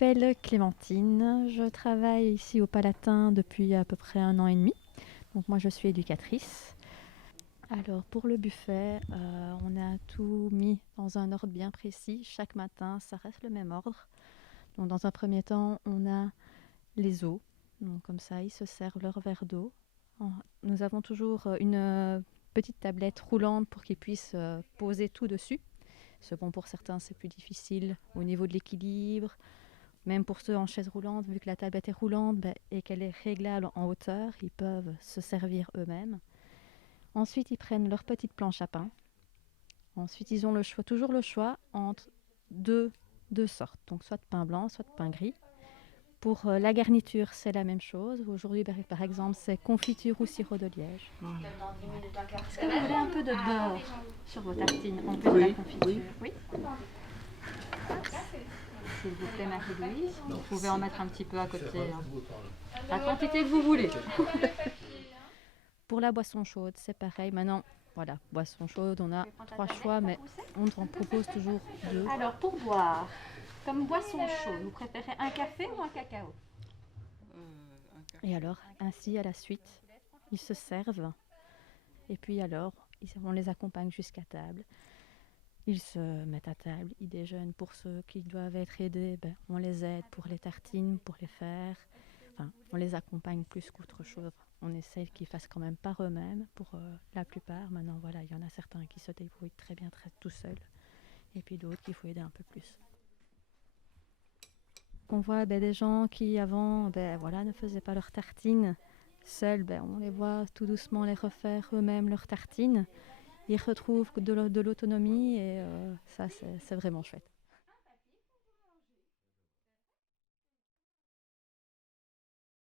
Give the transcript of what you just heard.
m'appelle Clémentine, je travaille ici au Palatin depuis à peu près 1 an et demi. Donc moi je suis éducatrice. Alors pour le buffet, on a tout mis dans un ordre bien précis. Chaque matin, ça reste le même ordre. Donc dans un premier temps, on a les eaux. Donc comme ça, ils se servent leur verre d'eau. Nous avons toujours une petite tablette roulante pour qu'ils puissent poser tout dessus. Ce bon, pour certains, c'est plus difficile au niveau de l'équilibre. Même pour ceux en chaise roulante, vu que la tablette est roulante et qu'elle est réglable en hauteur, ils peuvent se servir eux-mêmes. Ensuite, ils prennent leur petite planche à pain. Ensuite, ils ont toujours le choix entre deux sortes, donc soit de pain blanc, soit de pain gris. Pour la garniture, c'est la même chose. Aujourd'hui, par exemple, c'est confiture ou sirop de liège. Est-ce que vous voulez un peu de beurre sur vos tartines en plus de la confiture? Oui. S'il vous plaît, Marie-Louise, vous pouvez en mettre un petit peu à côté. La quantité que vous voulez. Pour la boisson chaude, c'est pareil. Maintenant, voilà, boisson chaude, on a 3 choix, mais on en propose toujours 2. Alors, pour boire, comme boisson chaude, vous préférez un café ou un cacao? Et alors, ainsi, à la suite, ils se servent. Et puis alors, on les accompagne jusqu'à table. Ils se mettent à table, ils déjeunent. Pour ceux qui doivent être aidés, on les aide pour les tartines, pour les faire. Enfin, on les accompagne plus qu'autre chose. On essaie qu'ils fassent quand même par eux-mêmes pour la plupart. Maintenant, voilà, il y en a certains qui se débrouillent très bien tout seuls. Et puis d'autres qu'il faut aider un peu plus. On voit des gens qui avant ne faisaient pas leurs tartines seuls. On les voit tout doucement les refaire eux-mêmes leurs tartines. Ils retrouvent de l'autonomie et ça, c'est vraiment chouette.